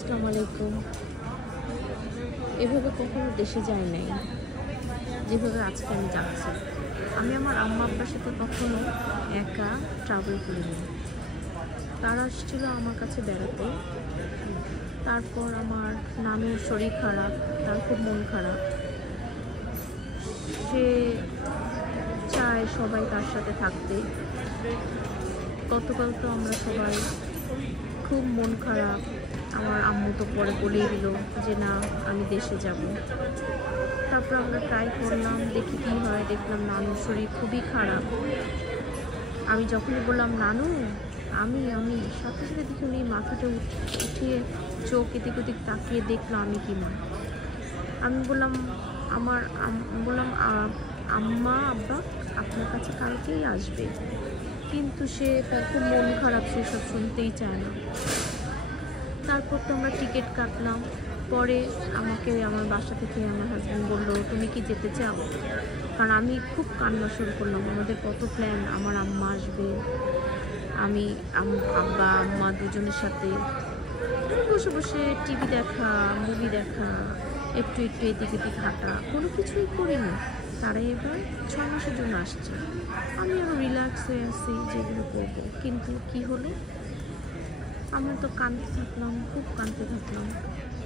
আসসালামু আলাইকুম। এভাবে কখনো দেশে যাই নাই যেভাবে আজকে আমি যাচ্ছি। আমি আমার আম্মা আব্বার সাথে কখনো একা ট্রাভেল করিনি। তারা আসছিল আমার কাছে বেড়াতে। তারপর আমার নানুর শরীর খারাপ, তার খুব মন খারাপ। সে চায় সবাই তার সাথে থাকতে। গতকাল তো আমরা সবাই খুব মন খারাপ। আমার আম্মু তো পরে বলেই দিল যে না, আমি দেশে যাব। তারপর আমরা ট্রাই করলাম, দেখি কী হয়। দেখলাম নানুর শরীর খুবই খারাপ। আমি যখনই বললাম নানু আমি সাথে সাথে দেখি উনি মাথাটা উঠিয়ে চোখ এদিক ওদিক তাকিয়ে দেখলো আমি কি মা। আমি বললাম আম্মা আব্বা আপনার কাছে কালকেই আসবে, কিন্তু সে তার খুব মন খারাপ, সে সব শুনতেই চায় না। তারপর তো আমরা টিকিট কাটলাম। পরে আমাকে আমার বাসা থেকে আমার হাজব্যান্ড বললো তুমি কি যেতে চাও? কারণ আমি খুব কান্না শুরু করলাম। আমাদের কত প্ল্যান, আমার আম্মা আসবে, আমি আব্বা আম্মা দুজনের সাথে বসে বসে টিভি দেখা, মুভি দেখা, একটু একটু এদিক এদিক হাঁটা, কোনো কিছুই করিনি। তারা এবার 6 মাসের জন্য আসছে। আমি আরও রিল্যাক্স হয়ে আছি যেগুলো করবো, কিন্তু কি হলো, আমরা তো কাঁদতে থাকলাম, খুব কাঁদতে থাকলাম।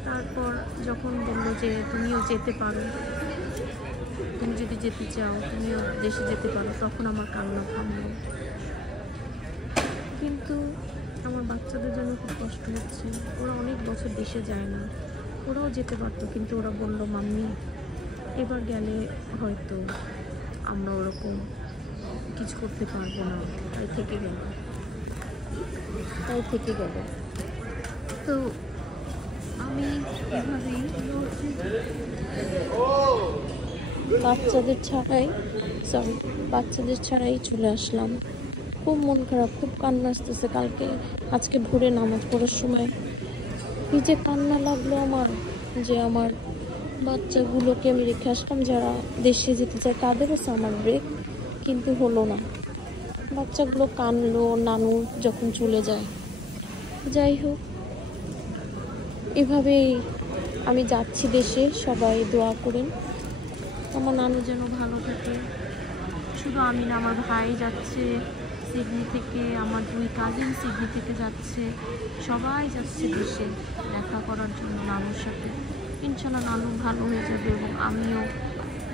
তারপর যখন বললো যে তুমিও যেতে পারো, তুমি যদি যেতে চাও তুমিও দেশে যেতে পারো, তখন আমার কান্না থামলো। কিন্তু আমার বাচ্চাদের জন্য খুব কষ্ট হচ্ছে। ওরা অনেক বছর দেশে যায় না, ওরাও যেতে পারতো, কিন্তু ওরা বললো মাম্মি এবার গেলে হয়তো আমরা ওরকম কিছু করতে পারবো না, তাই থেকে গেল। তো আমি এভাবেই বাচ্চাদের ছাড়াই চলে আসলাম। খুব মন খারাপ, খুব কান্না আসতেছে। আজকে ভোরে নামাজ পড়ার সময় কি যে কান্না লাগলো আমার, যে আমার বাচ্চাগুলোকে আমি রেখে আসলাম যারা দেশে যেতে চায়, তাদেরও সামার ব্রেক, কিন্তু হলো না। বাচ্চাগুলো কানলো নানু যখন চলে যায়। যাই হোক, এভাবেই আমি যাচ্ছি দেশে। সবাই দোয়া করেন আমার নানু যেন ভালো থাকে। শুধু আমি না, আমার ভাই যাচ্ছে সিডনি থেকে, আমার 2 কাজিন সিডনি থেকে যাচ্ছে, সবাই যাচ্ছে দেশে দেখা করার জন্য নানুর সাথে। ইনশাল্লাহ নানু ভালো হয়ে যাবে এবং আমিও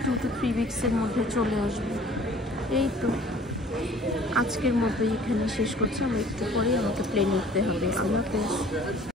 2 to 3 উইক্সের মধ্যে চলে আসবো। এই তো আজকের মতো এখানে শেষ করছি। আমরা একটু পরেই আমাকে প্লেন উঠতে হবে। আল্লাহ হাফেজ।